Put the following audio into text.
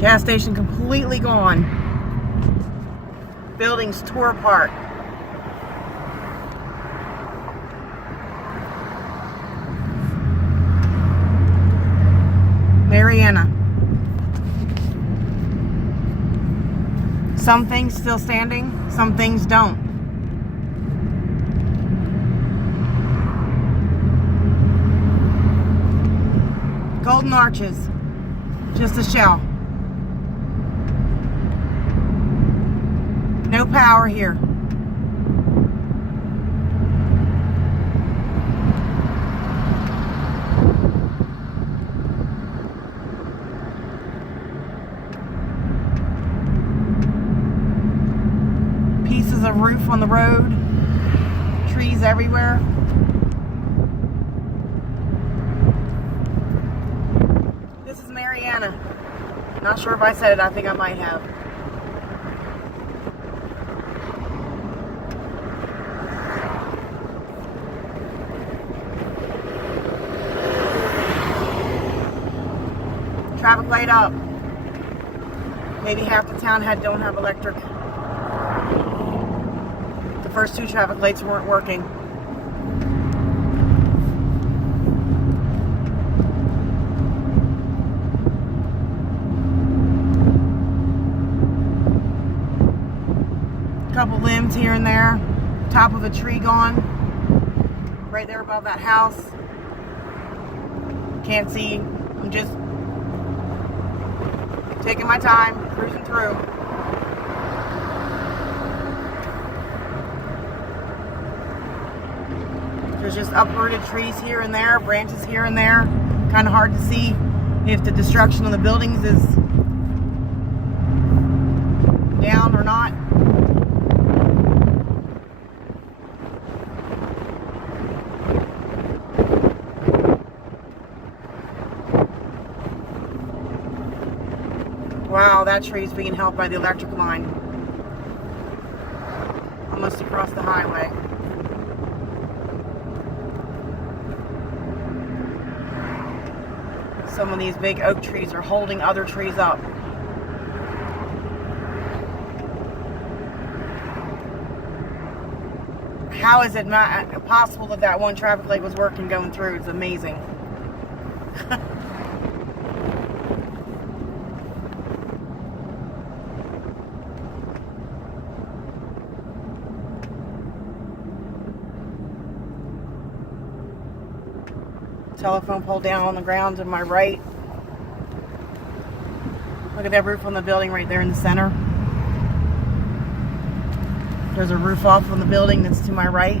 Gas station completely gone. Buildings tore apart. Marianna. Some things still standing, some things don't. Golden Arches, just a shell. No power here. Pieces of roof on the road, trees everywhere. This is Marianna. Not sure if I said it, I think I might have. Traffic light up. Maybe half the town don't have electric. The first two traffic lights weren't working. Couple limbs here and there. Top of a tree gone. Right there above that house. Can't see. I'm just taking my time, cruising through. There's just uprooted trees here and there, branches here and there. Kind of hard to see if the destruction of the buildings is down or not. Wow, that tree is being held by the electric line. Almost across the highway. Some of these big oak trees are holding other trees up. How is it not possible that that one traffic light was working going through? It's amazing. Telephone pole down on the ground to my right. Look at that roof on the building right there in the center. There's a roof off on the building that's to my right.